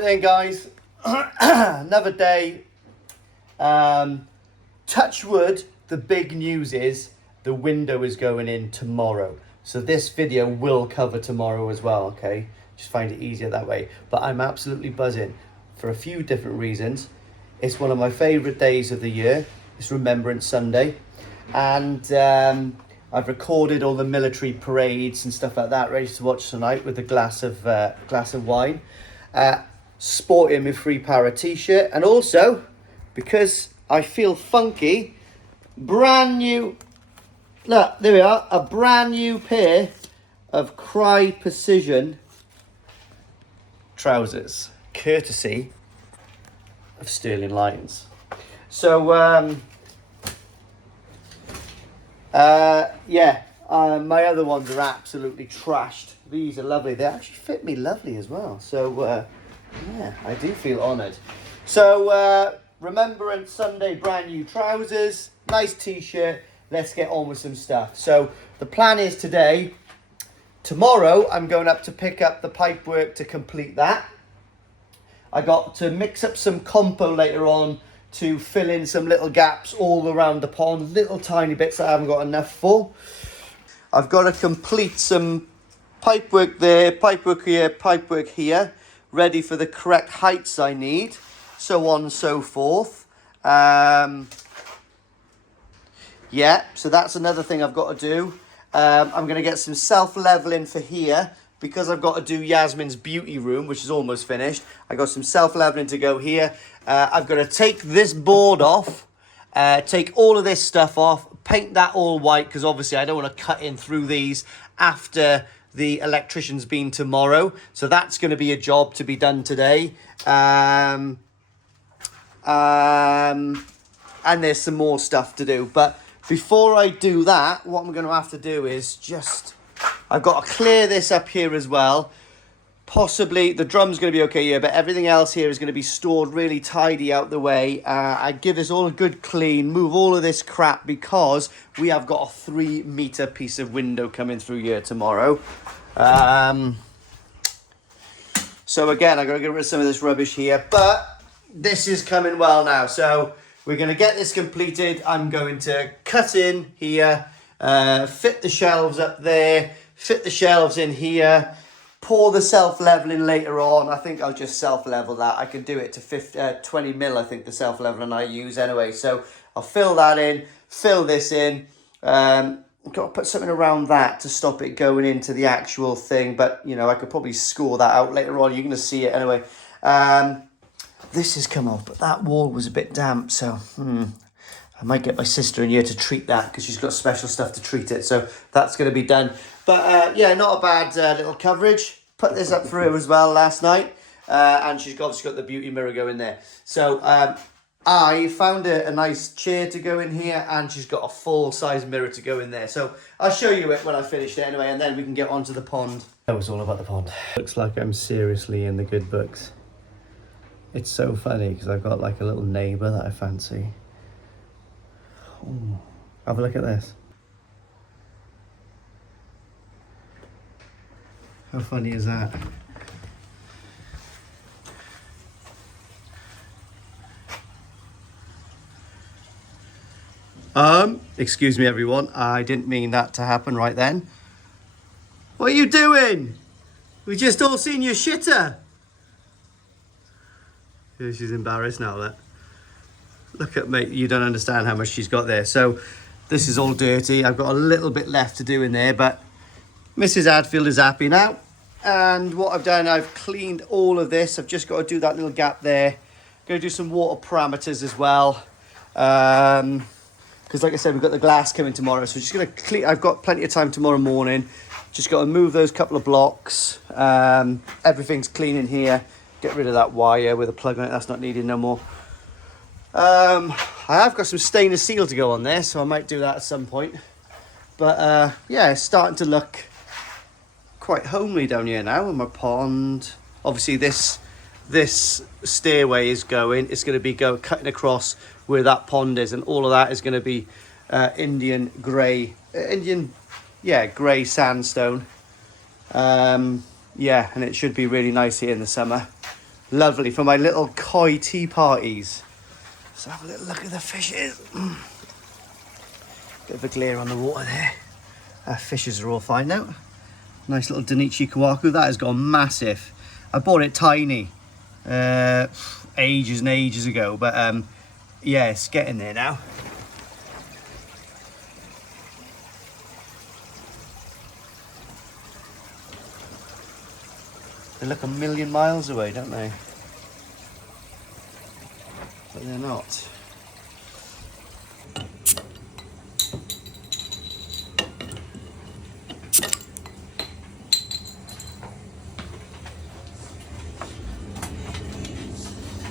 Then guys, another day. Touch wood, the big news is the window is going in tomorrow. So this video will cover tomorrow as well, okay? Just find it easier that way. But I'm absolutely buzzing for a few different reasons. It's one of my favourite days of the year. It's Remembrance Sunday. And I've recorded all the military parades and stuff like that, ready to watch tonight with a glass of wine. Sporting my free para t-shirt, and also because I feel funky, brand new, look, there we are, a brand new pair of Cry Precision trousers, courtesy of Sterling Lions. So my other ones are absolutely trashed. These are lovely. They actually fit me lovely as well. So yeah, I do feel honoured. So Remembrance Sunday, brand new trousers, nice t-shirt. Let's get on with some stuff. So the plan is tomorrow I'm going up to pick up the pipework to complete that. I got to mix up some compo later on to fill in some little gaps all around the pond, little tiny bits I haven't got enough for. I've got to complete some pipework there, pipework here, ready for the correct heights I need, so on and so forth. Yeah, so that's another thing I've got to do. I'm going to get some self-leveling for here, because I've got to do Yasmin's beauty room, which is almost finished. I got some self-leveling to go here. I've got to take this board off, take all of this stuff off, paint that all white, because obviously I don't want to cut in through these after the electrician's been tomorrow. So that's going to be a job to be done today. And there's some more stuff to do. But before I do that, what I'm going to have to do is I've got to clear this up here as well. Possibly the drum's going to be okay here, but everything else here is going to be stored really tidy out the way. I give this all a good clean, move all of this crap, because we have got a 3-meter piece of window coming through here tomorrow. So again, I've got to get rid of some of this rubbish here, but this is coming well now. So we're going to get this completed. I'm going to cut in here, fit the shelves up there, fit the shelves in here, pour the self-leveling later on. I think I'll just self-level that. I can do it to 20 mil, I think, the self-leveling I use anyway. So I'll fill that in, fill this in. I've got to put something around that to stop it going into the actual thing. But, you know, I could probably score that out later on. You're going to see it anyway. This has come off, but that wall was a bit damp. So I might get my sister in here to treat that, because she's got special stuff to treat it. So that's going to be done. But yeah, not a bad little coverage. Put this up for her as well last night. And she's obviously got the beauty mirror going there. So I found a nice chair to go in here, and she's got a full-size mirror to go in there. So I'll show you it when I finish it anyway, and then we can get onto the pond. That was all about the pond. Looks like I'm seriously in the good books. It's so funny, because I've got like a little neighbour that I fancy. Ooh, have a look at this. How funny is that? Excuse me everyone, I didn't mean that to happen right then. What are you doing? We just all seen your shitter. Yeah, she's embarrassed now, that. Look at me, you don't understand how much she's got there. So this is all dirty. I've got a little bit left to do in there, but Mrs. Hadfield is happy now. And what I've done, I've cleaned all of this. I've just got to do that little gap there. Going to do some water parameters as well. Because like I said, we've got the glass coming tomorrow. So just going to clean. I've got plenty of time tomorrow morning. Just got to move those couple of blocks. Everything's clean in here. Get rid of that wire with a plug on it. That's not needed no more. I have got some stainless steel to go on there, so I might do that at some point. But yeah, it's starting to look quite homely down here now in my pond. Obviously this stairway is going. It's going to be cutting across where that pond is, and all of that is going to be Indian grey sandstone. Yeah, and it should be really nice here in the summer. Lovely for my little koi tea parties. Let's have a little look at the fishes. Bit of a glare on the water there. Our fishes are all fine now. Nice little Danichi Kawaku. That has gone massive. I bought it tiny ages and ages ago, but yeah, it's getting there now. They look a million miles away, don't they? But they're not.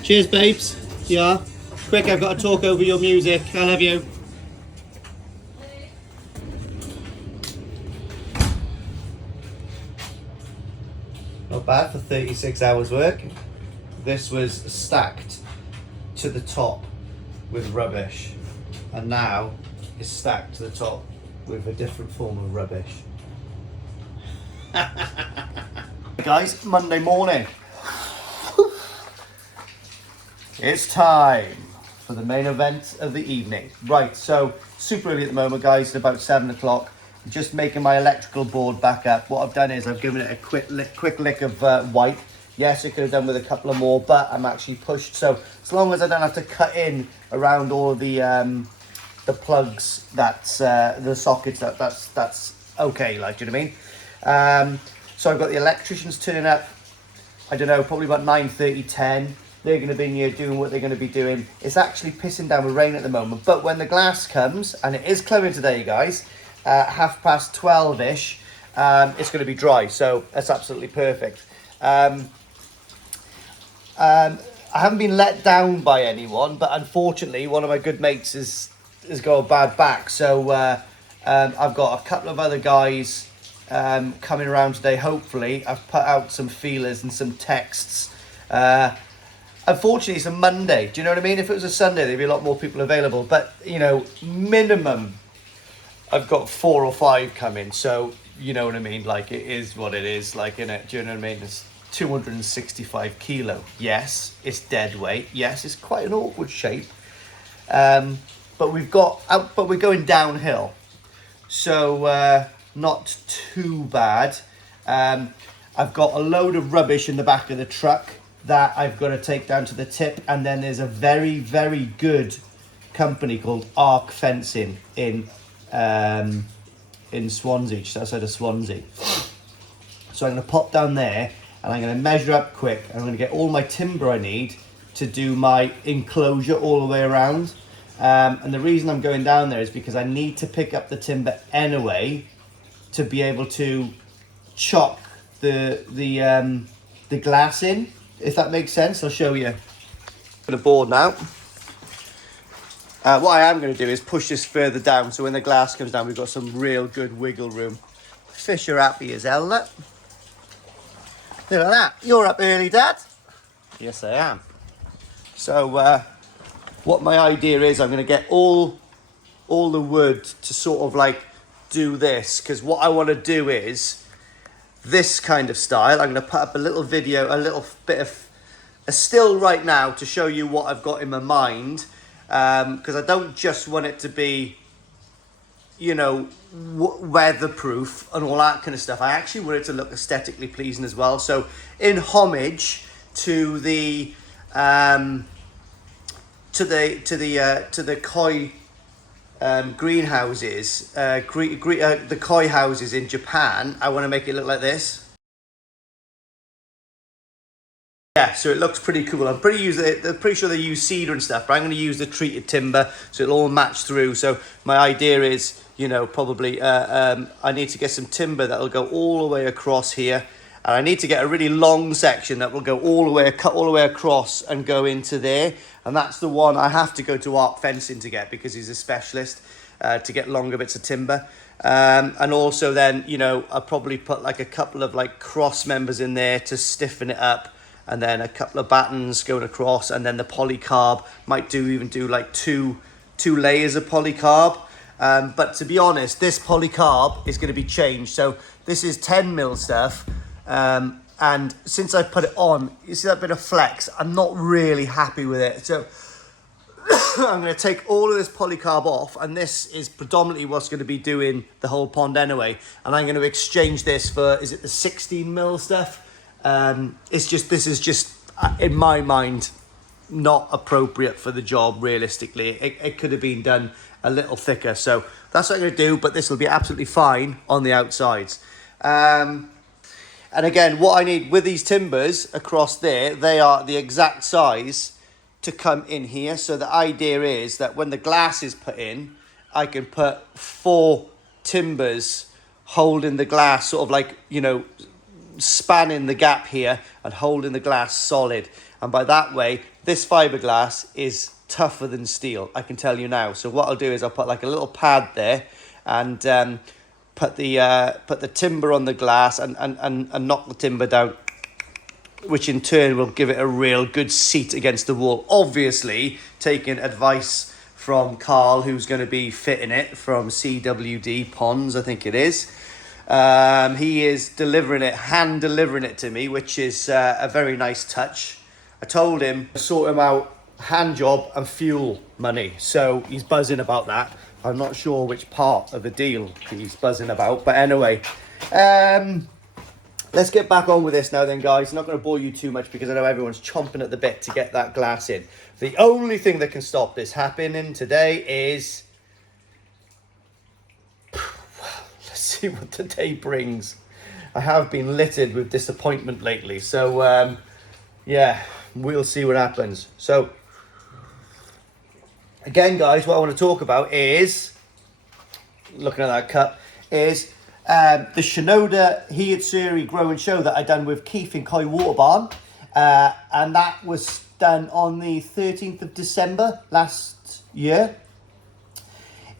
Cheers, babes. Yeah. Quick, I've got to talk over your music. I love you. Not bad for 36 hours work. This was stacked to the top with rubbish, and now it's stacked to the top with a different form of rubbish. Guys, Monday morning. It's time for the main event of the evening. Right, so super early at the moment, guys. It's about 7 o'clock. Just making my electrical board back up. What I've done is I've given it a quick lick of white. Yes, I could have done with a couple of more, but I'm actually pushed. So as long as I don't have to cut in around all of the plugs, that's the sockets, that's okay. Like, do you know what I mean? So I've got the electricians turning up. I don't know, probably about 9:30, 10. They're going to be in here doing what they're going to be doing. It's actually pissing down with rain at the moment, but when the glass comes, and it is clearing today, guys, 12:30ish, it's going to be dry, so that's absolutely perfect. I haven't been let down by anyone, but unfortunately, one of my good mates has got a bad back, so I've got a couple of other guys coming around today. Hopefully, I've put out some feelers and some texts. Unfortunately, it's a Monday. Do you know what I mean? If it was a Sunday, there'd be a lot more people available. But, you know, minimum, I've got 4 or 5 coming. So, you know what I mean? Like, it is what it is. Like, in it, do you know what I mean? It's 265 kilo. Yes, it's dead weight. Yes, it's quite an awkward shape. But we're going downhill. So, not too bad. I've got a load of rubbish in the back of the truck that I've got to take down to the tip, and then there's a very, very good company called Arc Fencing in Swansea, just outside of Swansea. So I'm going to pop down there and I'm going to measure up quick. I'm going to get all my timber I need to do my enclosure all the way around. And the reason I'm going down there is because I need to pick up the timber anyway to be able to chop the glass in. If that makes sense, I'll show you. For the board now. What I am going to do is push this further down, so when the glass comes down, we've got some real good wiggle room. Fish are happy as hell, look. Look at that. You're up early, Dad. Yes, I am. So, what my idea is, I'm going to get all the wood to sort of like do this, because what I want to do is this kind of style. I'm going to put up a little video, a little bit of a still right now to show you what I've got in my mind, because I don't just want it to be, you know, weatherproof and all that kind of stuff. I actually want it to look aesthetically pleasing as well. So in homage to the koi greenhouses, the koi houses in Japan, I want to make it look like this. Yeah, so it looks pretty cool. I'm pretty sure they use cedar and stuff, but I'm going to use the treated timber, so it'll all match through. So my idea is, you know, probably I need to get some timber that'll go all the way across here, and I need to get a really long section that will go all the way, cut all the way across and go into there. And that's the one I have to go to Arc Fencing to get, because he's a specialist to get longer bits of timber. And also then, you know, I'll probably put like a couple of like cross members in there to stiffen it up, and then a couple of battens going across, and then the polycarb. Might even do like two layers of polycarb. But to be honest, this polycarb is going to be changed. So this is 10 mil stuff. And since I put it on, you see that bit of flex? I'm not really happy with it. So I'm going to take all of this polycarb off, and this is predominantly what's going to be doing the whole pond anyway. And I'm going to exchange this for, is it the 16 mil stuff? This is just, in my mind, not appropriate for the job realistically. It could have been done a little thicker. So that's what I'm going to do, but this will be absolutely fine on the outsides. And again, what I need with these timbers across there, they are the exact size to come in here. So the idea is that when the glass is put in, I can put 4 timbers holding the glass, sort of like, you know, spanning the gap here and holding the glass solid. And by that way, this fiberglass is tougher than steel, I can tell you now. So what I'll do is I'll put like a little pad there and put the timber on the glass and knock the timber down, which in turn will give it a real good seat against the wall. Obviously, taking advice from Carl, who's going to be fitting it from CWD Ponds, I think it is. He is hand delivering it to me, which is a very nice touch. I told him to sort him out hand job and fuel money, so he's buzzing about that. I'm not sure which part of the deal he's buzzing about, but anyway, let's get back on with this now then, guys. I'm not going to bore you too much because I know everyone's chomping at the bit to get that glass in. The only thing that can stop this happening today is, let's see what the day brings. I have been littered with disappointment lately, so yeah, we'll see what happens. So again, guys, what I want to talk about is, looking at that cup, is the Shinoda Hiyatsuri Grow and Show that I done with Keith in Koi Water Barn. And that was done on the 13th of December last year.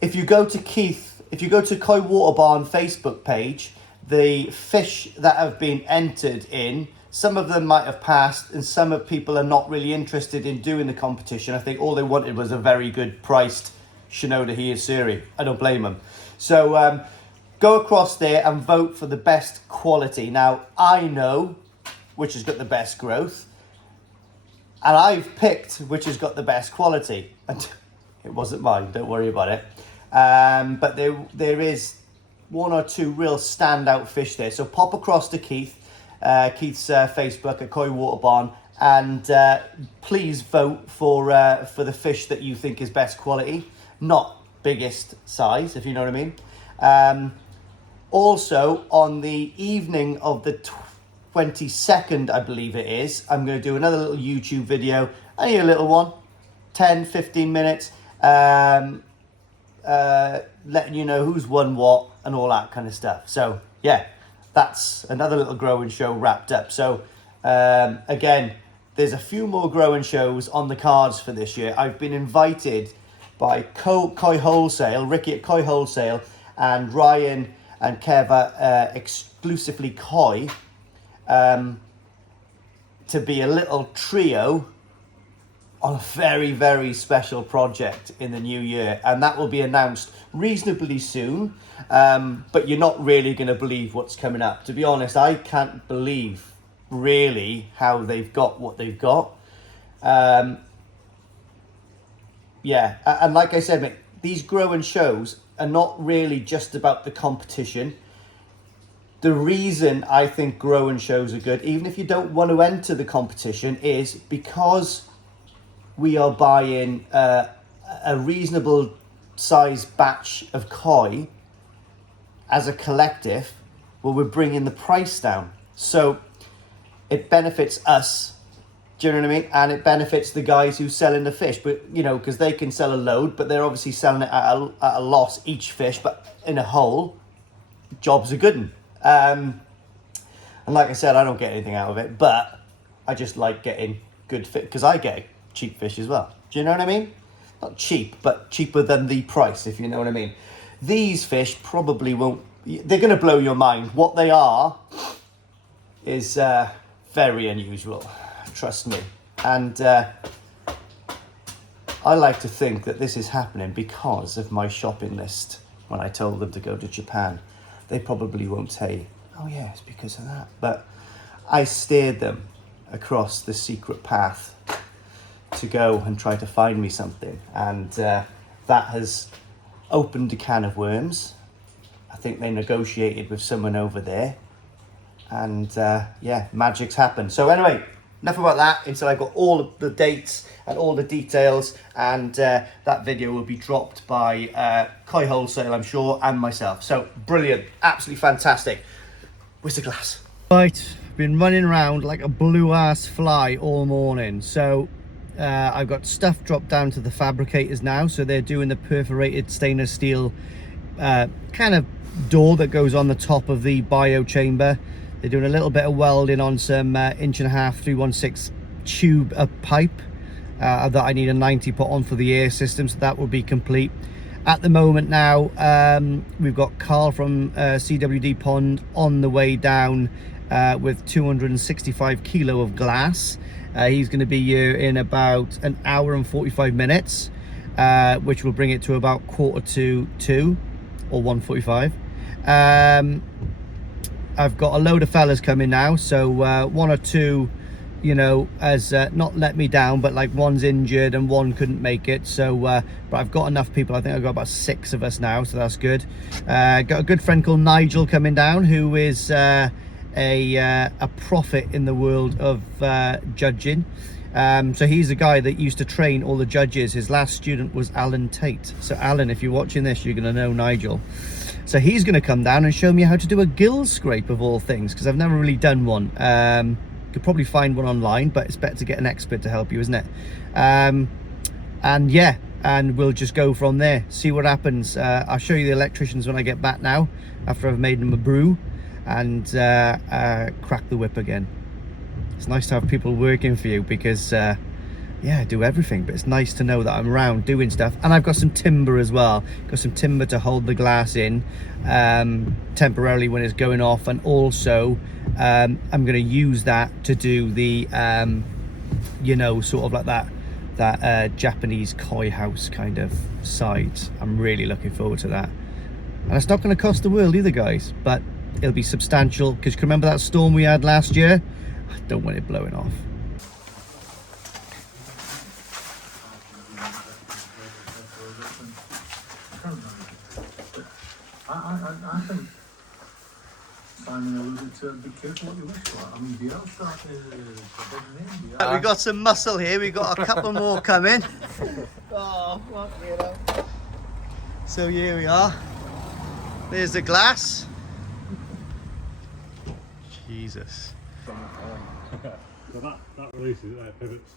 If you go to Koi Water Barn Facebook page, the fish that have been entered in, some of them might have passed, and some of people are not really interested in doing the competition. I think all they wanted was a very good priced Shinoda Hiyatsuri. I don't blame them. So go across there and vote for the best quality. Now, I know which has got the best growth, and I've picked which has got the best quality. And it wasn't mine, don't worry about it. But there is 1 or 2 real standout fish there. So pop across to Keith's Facebook at Koi Water Barn, and please vote for the fish that you think is best quality, not biggest size, if you know what I mean. Also, on the evening of the 22nd, I believe it is, I'm going to do another little YouTube video, only a little one, 10-15 minutes, letting you know who's won what and all that kind of stuff. So yeah, that's another little growing show wrapped up. So again, there's a few more growing shows on the cards for this year. I've been invited by Koi Wholesale, Ricky at Koi Wholesale, and Ryan and Kev exclusively Koi, to be a little trio on a very, very special project in the new year, and that will be announced reasonably soon, but you're not really going to believe what's coming up. To be honest, I can't believe really how they've got what they've got. Yeah, and like I said, mate, these growing shows are not really just about the competition. The reason I think growing shows are good, even if you don't want to enter the competition, is because we are buying a reasonable size batch of koi as a collective. Well, we're bringing the price down, so it benefits us. Do you know what I mean? And it benefits the guys who selling the fish, but you know, because they can sell a load, but they're obviously selling it at a loss each fish. But in a whole, job's a good one. And like I said, I don't get anything out of it, but I just like getting good fish because I get cheap fish as well. Do you know what I mean? Not cheap, but cheaper than the price, if you know what I mean. These fish probably won't. They're going to blow your mind. What they are is very unusual. Trust me. And I like to think that this is happening because of my shopping list. When I told them to go to Japan, they probably won't say, oh yeah, it's because of that. But I steered them across the secret path to go and try to find me something, and that has opened a can of worms. I think they negotiated with someone over there, and yeah, magic's happened. So anyway, enough about that until I got all of the dates and all the details, and that video will be dropped by Koi Wholesale, I'm sure, and myself. So brilliant, absolutely fantastic. Where's the glass? Right, been running around like a blue ass fly all morning. So I've got stuff dropped down to the fabricators now, so they're doing the perforated stainless steel kind of door that goes on the top of the bio chamber. They're doing a little bit of welding on some 1.5" 316 tube pipe that I need a 90 put on for the air system, so that will be complete. At the moment now, we've got Carl from CWD Pond on the way down with 265 kilo of glass. He's going to be here in about an hour and 45 minutes, which will bring it to about 1:45 or 1:45. I've got a load of fellas coming now, so one or two, you know, has not let me down, but like one's injured and one couldn't make it. So but I've got enough people. I think I've got about 6 of us now, so that's good. Got a good friend called Nigel coming down, who is a prophet in the world of judging. So he's the guy that used to train all the judges. His last student was Alan Tate. So Alan, if you're watching this, you're going to know Nigel. So he's going to come down and show me how to do a gill scrape of all things, because I've never really done one. Could probably find one online, but it's better to get an expert to help you, isn't it? And yeah, and we'll just go from there, see what happens. I'll show you the electricians when I get back now, after I've made them a brew, and crack the whip again. It's nice to have people working for you, because yeah, I do everything, but it's nice to know that I'm around doing stuff. And I've got some timber as well, got some timber to hold the glass in temporarily when it's going off, and also I'm going to use that to do the you know, sort of like that Japanese koi house kind of side. I'm really looking forward to that, and it's not going to cost the world either, guys, but it'll be substantial, because remember that storm we had last year? I don't want it blowing off. I think Simon alluded to be careful what you wish for. I mean, the outside is We got some muscle here, we got a couple more coming. Oh, fuck me up. So here we are. There's the glass. Jesus. So that releases pivots,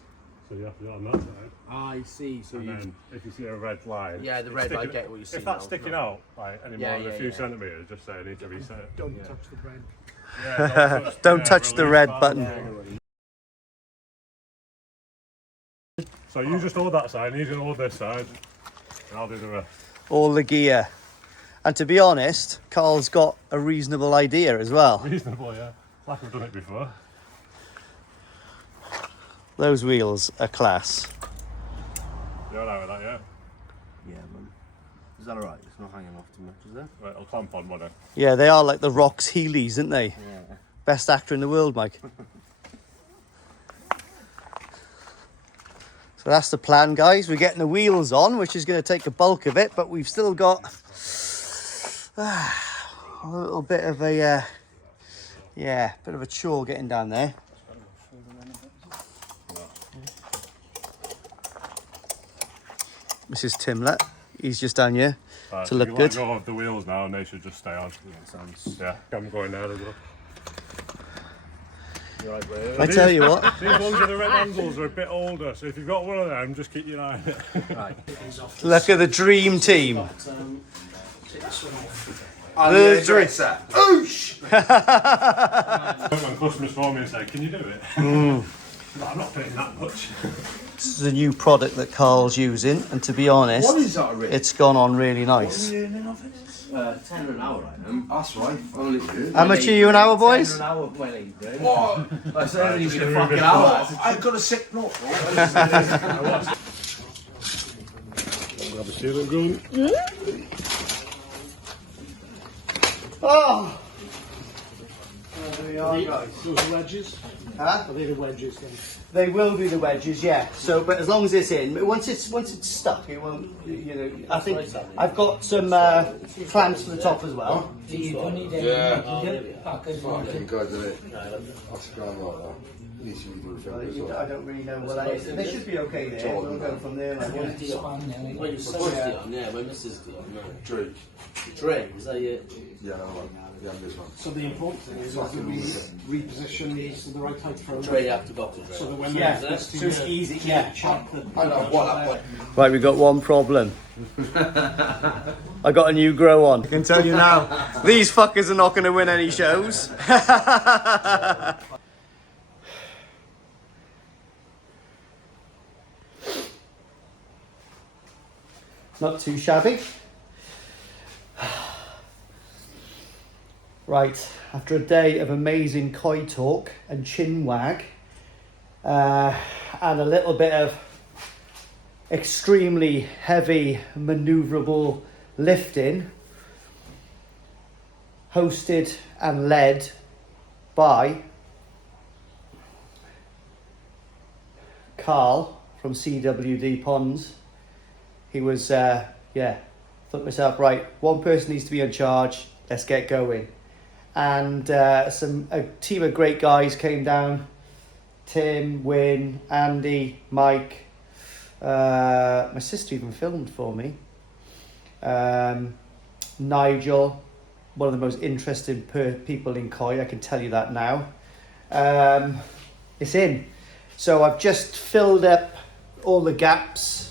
so you have to do it on that side. I see. So And then if you see a red line, yeah, the red, I get what you see. if that's now. sticking out like any more than a few yeah. centimetres, just say I need to reset it. Don't touch the bread. Yeah, Don't touch the release red that. button. So you just hold that side, and he's going to hold this side, and I'll do the rest. All the gear. And to be honest, Carl's got a reasonable idea as well. Reasonable, yeah. Like we've done it before. Those wheels are class. You're alright with that, yeah? Yeah, man. Is that alright? It's not hanging off too much, is it? Right, I'll clamp on one end. Yeah, they are like the Rock's Heelys, aren't they? Yeah. Best actor in the world, Mike. So that's the plan, guys. We're getting the wheels on, which is going to take a bulk of it, but we've still got a little bit of a yeah, bit of a chore getting down there. This is Timlet. He's just down here Right, to so look you good. let go of the wheels now, and they should just stay on. Yeah, I'm going there as well. You're right, bro. I tell you what. These ones with the red handles are a bit older, so if you've got one of them, just keep your eye on it. Right. Look at the dream team. The dresser. Oosh! When customers phone me and say, can you do it? But I'm not paying that much. This is a new product that Carl's using, and to be honest, What is that, Rick? it's gone on really nice. 10 an hour, I am. That's right. Only good. How much are you an hour, boys? an hour, well, you do. What? I said Right, you just need a gonna move fucking it hour. I've got a sick note. Grab a steering gun. Oh! There we are, guys. Those wedges? Huh? Are they the wedges then? They will be the wedges, yeah. So, but as long as it's in, once it's stuck, it won't. You know, I think I've got some clamps for the top as well. Yeah. Fucking good, isn't it? That's grand like that. Needs to be doing film as well. I don't really know what they should be okay there. We'll go from there. Like, When your son's on, yeah, when Mrs. Dion, no. Drake. Drake, is that it? Yeah, no, yeah, this one. So the important thing is that we reposition these to the right height for Drake after Dr. Drake. so that when yeah, we so it's easy. Yeah. check the I know what that Right, we've got one problem. I got a new grow on. I can tell you now, these fuckers are not going to win any shows. Not too shabby. Right, after a day of amazing koi talk and chin wag, and a little bit of extremely heavy maneuverable lifting, hosted and led by Carl from CWD Ponds. He was, thought to myself, right, one person needs to be in charge, let's get going. And a team of great guys came down, Tim, Wynn, Andy, Mike, my sister even filmed for me, Nigel, one of the most interesting people in koi, I can tell you that now. It's in. So I've just filled up all the gaps.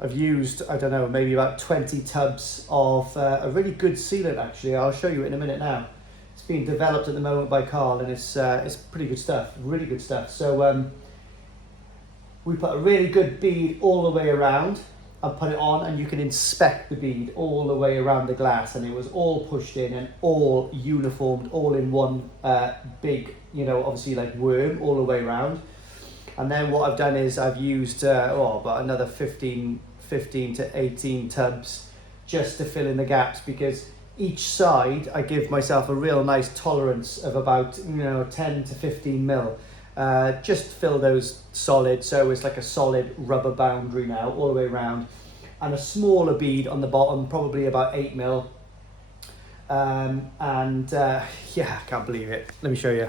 I've used, I don't know, maybe about 20 tubs of a really good sealant actually. I'll show you it in a minute now. It's being developed at the moment by Carl and it's pretty good stuff, really good stuff. So we put a really good bead all the way around and put it on and you can inspect the bead all the way around the glass and it was all pushed in and all uniformed, all in one big, you know, obviously like worm all the way around. And then what I've done is I've used about another 15 to 18 tubs just to fill in the gaps because each side I give myself a real nice tolerance of about 10 to 15 mil. Just fill those solid, so it's like a solid rubber boundary now all the way around, and a smaller bead on the bottom, probably about 8 mil. Yeah, I can't believe it. Let me show you.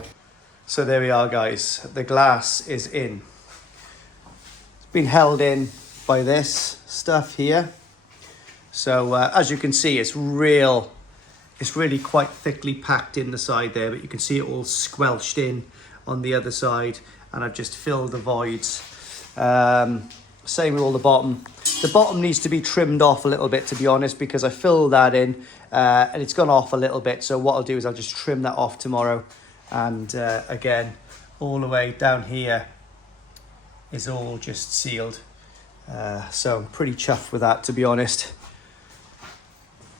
So there we are, guys. The glass is in. It's been held in by this stuff here. So as you can see, it's really quite thickly packed in the side there, but you can see it all squelched in on the other side, and I've just filled the voids. Same with all the bottom. The bottom needs to be trimmed off a little bit, to be honest, because I filled that in and it's gone off a little bit. So what I'll do is I'll just trim that off tomorrow. And again, all the way down here is all just sealed. So I'm pretty chuffed with that, to be honest.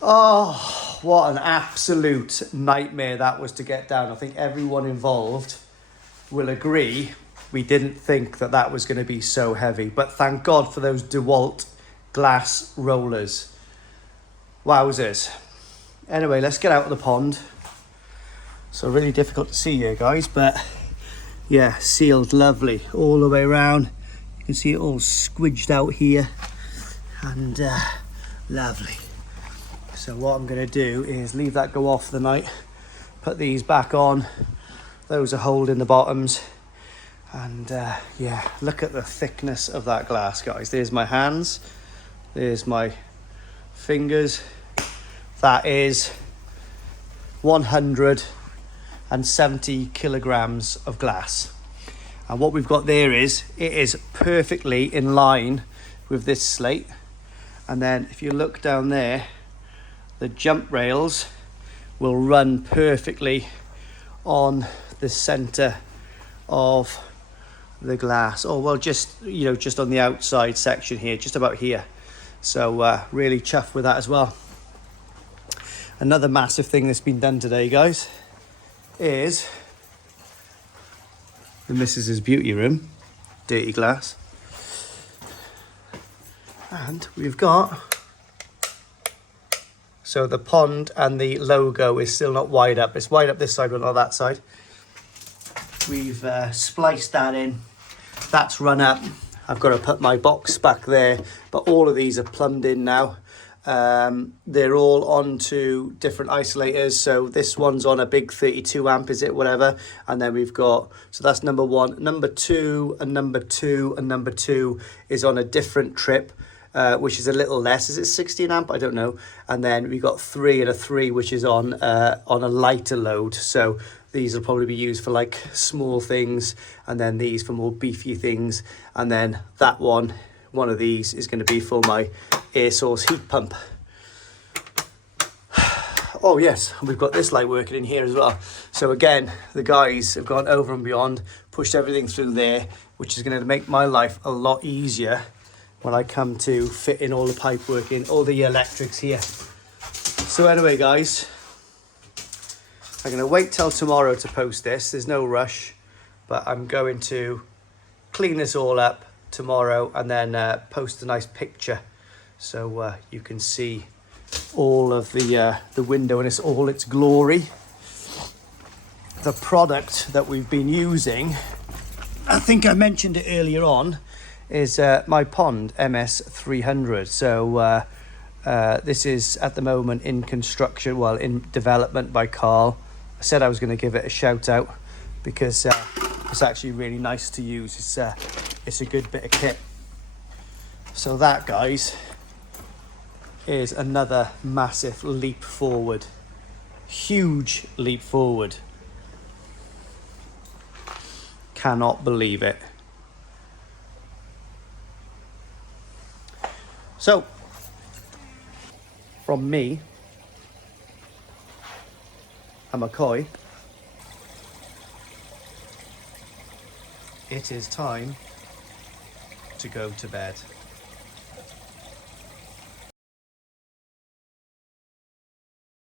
Oh, what an absolute nightmare that was to get down. I think everyone involved will agree we didn't think that was going to be so heavy. But thank God for those DeWalt glass rollers. Wowzers. Anyway, let's get out of the pond. So really difficult to see here, guys, but yeah, sealed lovely all the way around. You can see it all squidged out here and lovely. So what I'm going to do is leave that go off the night, put these back on. Those are holding the bottoms. And yeah, look at the thickness of that glass, guys. There's my hands. There's my fingers. That is 170 kilograms of glass. And what we've got there is, it is perfectly in line with this slate. And then if you look down there, the jump rails will run perfectly on the center of the glass. Oh, well, just on the outside section here, just about here. So really chuffed with that as well. Another massive thing that's been done today, guys, is the missus's beauty room, dirty glass. And we've got So the pond and the logo is still not wide up. It's wide up this side, but not that side. We've spliced that in. That's run up. I've got to put my box back there, but all of these are plumbed in now. They're all onto different isolators. So this one's on a big 32 amp, is it, whatever. And then we've got, so that's number one, number two, and number two, and number two is on a different trip, which is a little less. Is it 16 amp? I don't know. And then we got 3 and a 3, which is on a lighter load. So these will probably be used for like small things, and then these for more beefy things. And then that one of these is going to be for my air source heat pump. Oh yes, we've got this light working in here as well. So again, the guys have gone over and beyond, pushed everything through there, which is going to make my life a lot easier when I come to fit in all the pipe work in, all the electrics here. So anyway, guys, I'm going to wait till tomorrow to post this. There's no rush, but I'm going to clean this all up tomorrow and then post a nice picture so you can see all of the window in all its glory. The product that we've been using, I think I mentioned it earlier on, is my pond MS300. So this is at the moment in construction, well, in development by Carl. I said I was going to give it a shout out because it's actually really nice to use. It's a good bit of kit. So that, guys, is another massive leap forward. Huge leap forward. Cannot believe it. So, from me, a McCoy, it is time to go to bed.